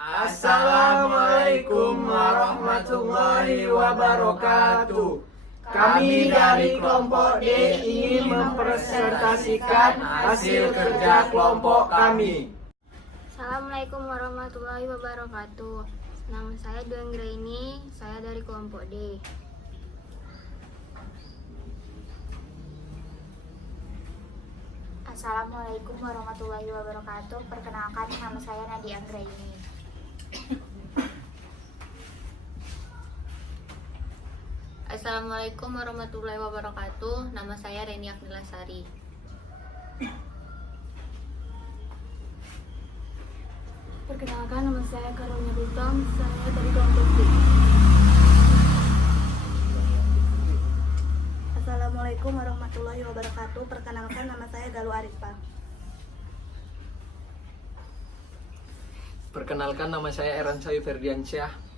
Assalamualaikum warahmatullahi wabarakatuh. Kami dari kelompok D ingin mempresentasikan hasil kerja kelompok kami. Assalamualaikum warahmatullahi wabarakatuh. Nama saya Dwi Anggraini, saya dari kelompok D. Assalamualaikum warahmatullahi wabarakatuh. Perkenalkan, nama saya Nadia Anggraini. Assalamualaikum warahmatullahi wabarakatuh. Nama saya Reni Agnilasari. Perkenalkan, nama saya Karunia Bintang, saya dari kelompok D. Assalamualaikum warahmatullahi wabarakatuh. Perkenalkan, nama saya Galuh Arifah. Perkenalkan, nama saya Eran Sayu Ferdiansyah.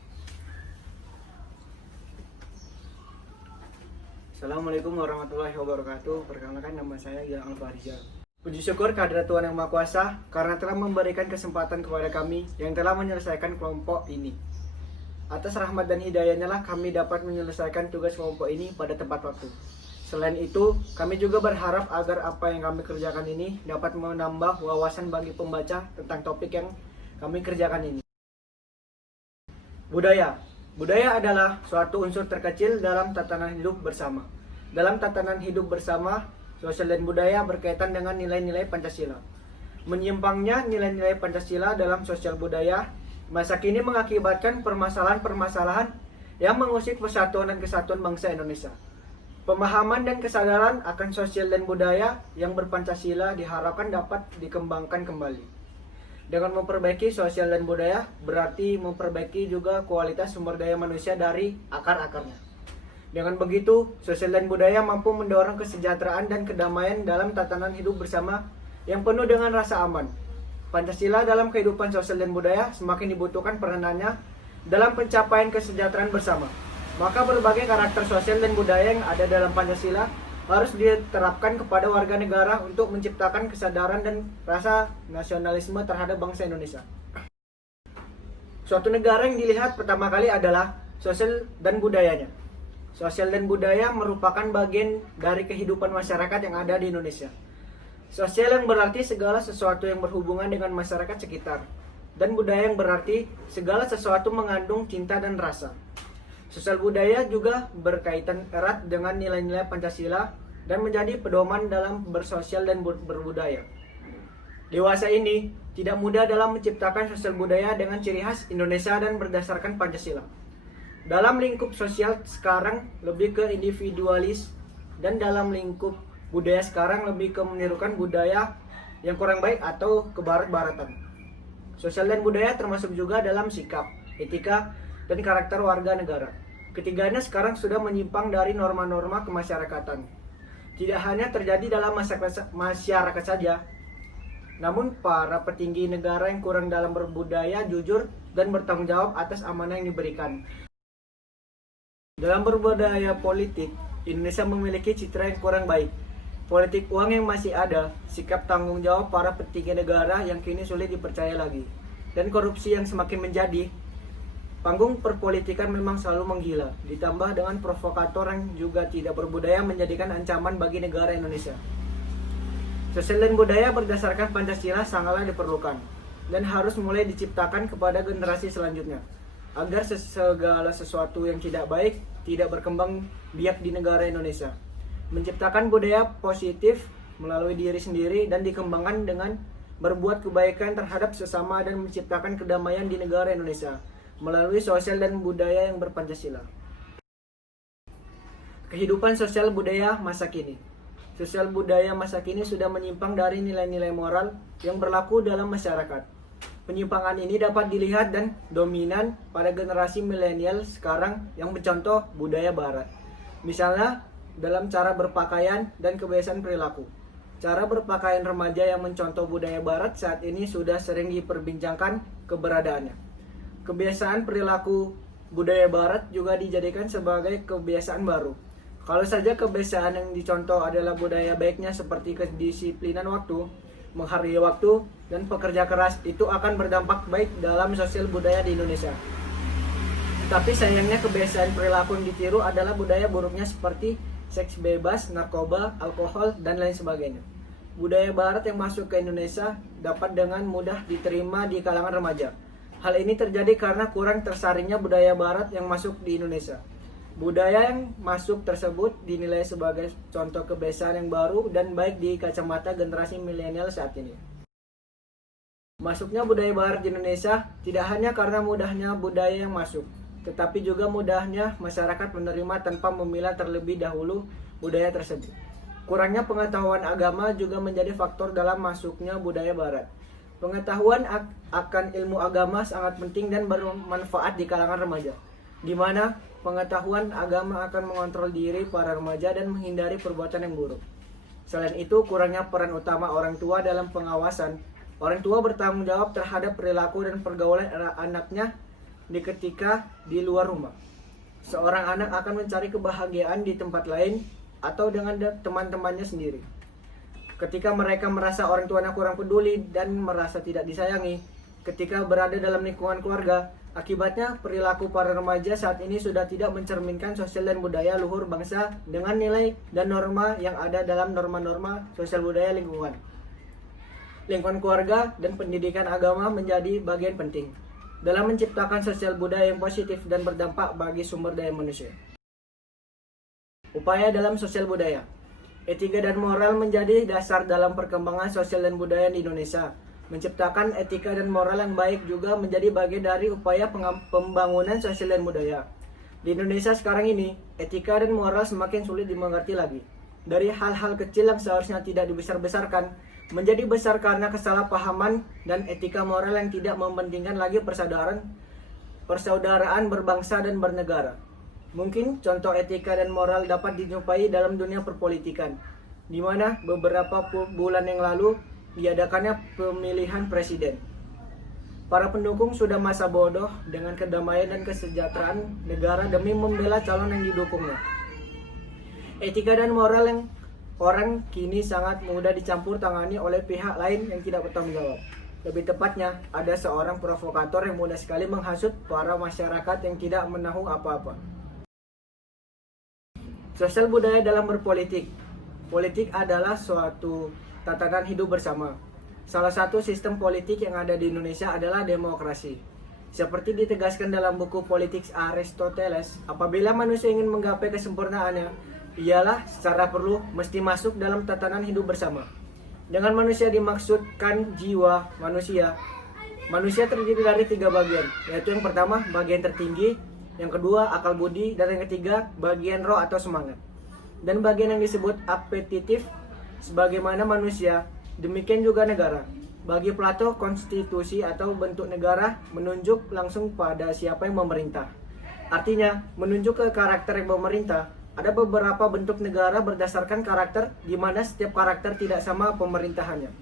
Assalamualaikum warahmatullahi wabarakatuh. Perkenalkan, nama saya Gilang Alfarizal. Puji syukur kehadirat Tuhan Yang Maha Kuasa karena telah memberikan kesempatan kepada kami yang telah menyelesaikan kelompok ini. Atas rahmat dan hidayahnya lah kami dapat menyelesaikan tugas kelompok ini pada tepat waktu. Selain itu, kami juga berharap agar apa yang kami kerjakan ini dapat menambah wawasan bagi pembaca tentang topik yang kami kerjakan ini. Budaya. Budaya adalah suatu unsur terkecil dalam tatanan hidup bersama. Dalam tatanan hidup bersama, sosial dan budaya berkaitan dengan nilai-nilai Pancasila. Menyimpangnya nilai-nilai Pancasila dalam sosial budaya masa kini mengakibatkan permasalahan-permasalahan yang mengusik persatuan dan kesatuan bangsa Indonesia. Pemahaman dan kesadaran akan sosial dan budaya yang berpancasila diharapkan dapat dikembangkan kembali. Dengan memperbaiki sosial dan budaya berarti memperbaiki juga kualitas sumber daya manusia dari akar-akarnya. Dengan begitu, sosial dan budaya mampu mendorong kesejahteraan dan kedamaian dalam tatanan hidup bersama yang penuh dengan rasa aman. Pancasila dalam kehidupan sosial dan budaya semakin dibutuhkan peranannya dalam pencapaian kesejahteraan bersama. Maka berbagai karakter sosial dan budaya yang ada dalam Pancasila harus diterapkan kepada warga negara untuk menciptakan kesadaran dan rasa nasionalisme terhadap bangsa Indonesia. Suatu negara yang dilihat pertama kali adalah sosial dan budayanya. Sosial dan budaya merupakan bagian dari kehidupan masyarakat yang ada di Indonesia. Sosial yang berarti segala sesuatu yang berhubungan dengan masyarakat sekitar. Dan budaya yang berarti segala sesuatu mengandung cinta dan rasa. Sosial budaya juga berkaitan erat dengan nilai-nilai Pancasila dan menjadi pedoman dalam bersosial dan berbudaya. Dewasa ini tidak mudah dalam menciptakan sosial budaya dengan ciri khas Indonesia dan berdasarkan Pancasila. Dalam lingkup sosial sekarang lebih ke individualis dan dalam lingkup budaya sekarang lebih ke menirukan budaya yang kurang baik atau kebarat-baratan. Sosial dan budaya termasuk juga dalam sikap, etika, dan karakter warga negara. Ketiganya sekarang sudah menyimpang dari norma-norma kemasyarakatan. Tidak hanya terjadi dalam masyarakat saja, namun para petinggi negara yang kurang dalam berbudaya, jujur, dan bertanggung jawab atas amanah yang diberikan. Dalam berbudaya politik, Indonesia memiliki citra yang kurang baik. Politik uang yang masih ada, sikap tanggung jawab para petinggi negara yang kini sulit dipercaya lagi, dan korupsi yang semakin menjadi. Panggung perpolitikan memang selalu menggila, ditambah dengan provokator yang juga tidak berbudaya menjadikan ancaman bagi negara Indonesia. Sosial dan budaya berdasarkan Pancasila sangatlah diperlukan, dan harus mulai diciptakan kepada generasi selanjutnya, agar segala sesuatu yang tidak baik tidak berkembang biak di negara Indonesia. Menciptakan budaya positif melalui diri sendiri dan dikembangkan dengan berbuat kebaikan terhadap sesama dan menciptakan kedamaian di negara Indonesia melalui sosial dan budaya yang berpancasila. Kehidupan sosial budaya masa kini. Sosial budaya masa kini sudah menyimpang dari nilai-nilai moral yang berlaku dalam masyarakat. Penyimpangan ini dapat dilihat dan dominan pada generasi milenial sekarang yang mencontoh budaya barat. Misalnya dalam cara berpakaian dan kebiasaan perilaku. Cara berpakaian remaja yang mencontoh budaya barat saat ini sudah sering diperbincangkan keberadaannya. Kebiasaan perilaku budaya barat juga dijadikan sebagai kebiasaan baru. Kalau saja kebiasaan yang dicontoh adalah budaya baiknya seperti kedisiplinan waktu, menghargai waktu, dan pekerja keras itu akan berdampak baik dalam sosial budaya di Indonesia. Tapi sayangnya kebiasaan perilaku yang ditiru adalah budaya buruknya seperti seks bebas, narkoba, alkohol, dan lain sebagainya. Budaya barat yang masuk ke Indonesia dapat dengan mudah diterima di kalangan remaja. Hal ini terjadi karena kurang tersaringnya budaya barat yang masuk di Indonesia. Budaya yang masuk tersebut dinilai sebagai contoh kebiasaan yang baru dan baik di kacamata generasi milenial saat ini. Masuknya budaya barat di Indonesia tidak hanya karena mudahnya budaya yang masuk, tetapi juga mudahnya masyarakat menerima tanpa memilah terlebih dahulu budaya tersebut. Kurangnya pengetahuan agama juga menjadi faktor dalam masuknya budaya barat. Pengetahuan akan ilmu agama sangat penting dan bermanfaat di kalangan remaja, di mana pengetahuan agama akan mengontrol diri para remaja dan menghindari perbuatan yang buruk. Selain itu, kurangnya peran utama orang tua dalam pengawasan. Orang tua bertanggung jawab terhadap perilaku dan pergaulan anaknya ketika di luar rumah. Seorang anak akan mencari kebahagiaan di tempat lain atau dengan teman-temannya sendiri. Ketika mereka merasa orang tuanya kurang peduli dan merasa tidak disayangi, ketika berada dalam lingkungan keluarga, akibatnya perilaku para remaja saat ini sudah tidak mencerminkan sosial dan budaya luhur bangsa dengan nilai dan norma yang ada dalam norma-norma sosial budaya lingkungan. Lingkungan keluarga dan pendidikan agama menjadi bagian penting dalam menciptakan sosial budaya yang positif dan berdampak bagi sumber daya manusia. Upaya dalam sosial budaya. Etika dan moral menjadi dasar dalam perkembangan sosial dan budaya di Indonesia. Menciptakan etika dan moral yang baik juga menjadi bagian dari upaya pembangunan sosial dan budaya. Di Indonesia sekarang ini, etika dan moral semakin sulit dimengerti lagi. Dari hal-hal kecil yang seharusnya tidak dibesar-besarkan, menjadi besar karena kesalahpahaman dan etika moral yang tidak mementingkan lagi persaudaraan berbangsa dan bernegara. Mungkin contoh etika dan moral dapat dijumpai dalam dunia perpolitikan, di mana beberapa bulan yang lalu diadakannya pemilihan presiden. Para pendukung sudah masa bodoh dengan kedamaian dan kesejahteraan negara demi membela calon yang didukungnya. Etika dan moral yang orang kini sangat mudah dicampur tangani oleh pihak lain yang tidak bertanggung jawab. Lebih tepatnya, ada seorang provokator yang mudah sekali menghasut para masyarakat yang tidak menahu apa-apa. Sosial budaya dalam berpolitik. Politik adalah suatu tatanan hidup bersama. Salah satu sistem politik yang ada di Indonesia adalah demokrasi. Seperti ditegaskan dalam buku Politics Aristoteles, apabila manusia ingin menggapai kesempurnaannya, ialah secara perlu mesti masuk dalam tatanan hidup bersama. Dengan manusia dimaksudkan jiwa manusia. Manusia terdiri dari 3 bagian, yaitu yang pertama bagian tertinggi, yang kedua akal budi, dan yang ketiga bagian roh atau semangat. Dan bagian yang disebut apetitif sebagaimana manusia, demikian juga negara. Bagi Plato, konstitusi atau bentuk negara menunjuk langsung pada siapa yang memerintah. Artinya, menunjuk ke karakter yang memerintah. Ada beberapa bentuk negara berdasarkan karakter, di mana setiap karakter tidak sama pemerintahannya.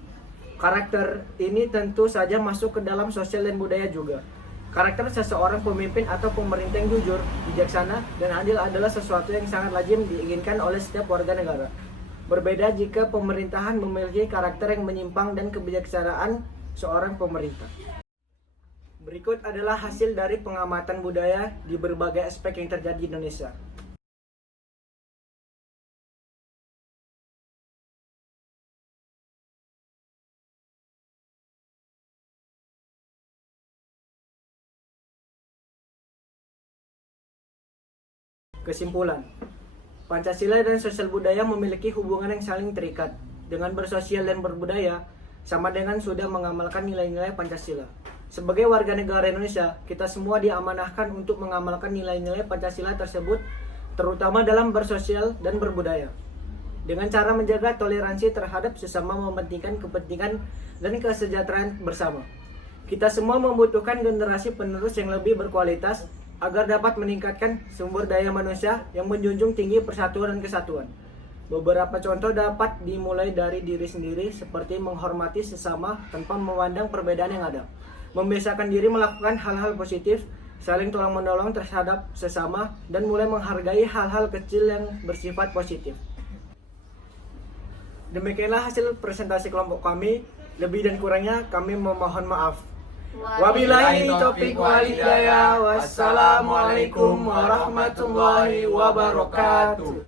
Karakter ini tentu saja masuk ke dalam sosial dan budaya juga. Karakter seseorang pemimpin atau pemerintah yang jujur, bijaksana, dan adil adalah sesuatu yang sangat lazim diinginkan oleh setiap warga negara. Berbeda jika pemerintahan memiliki karakter yang menyimpang dan kebijaksanaan seorang pemerintah. Berikut adalah hasil dari pengamatan budaya di berbagai aspek yang terjadi di Indonesia. Kesimpulan, Pancasila dan sosial budaya memiliki hubungan yang saling terikat. Dengan bersosial dan berbudaya, sama dengan sudah mengamalkan nilai-nilai Pancasila. Sebagai warga negara Indonesia, kita semua diamanahkan untuk mengamalkan nilai-nilai Pancasila tersebut, terutama dalam bersosial dan berbudaya. Dengan cara menjaga toleransi terhadap sesama, mementingkan kepentingan dan kesejahteraan bersama. Kita semua membutuhkan generasi penerus yang lebih berkualitas, agar dapat meningkatkan sumber daya manusia yang menjunjung tinggi persatuan dan kesatuan. Beberapa contoh dapat dimulai dari diri sendiri, seperti menghormati sesama tanpa memandang perbedaan yang ada, membiasakan diri melakukan hal-hal positif, saling tolong-menolong terhadap sesama, dan mulai menghargai hal-hal kecil yang bersifat positif. Demikianlah hasil presentasi kelompok kami. Lebih dan kurangnya kami memohon maaf. Wabillahi taufiq wal hidayah. Wassalamualaikum warahmatullahi wabarakatuh.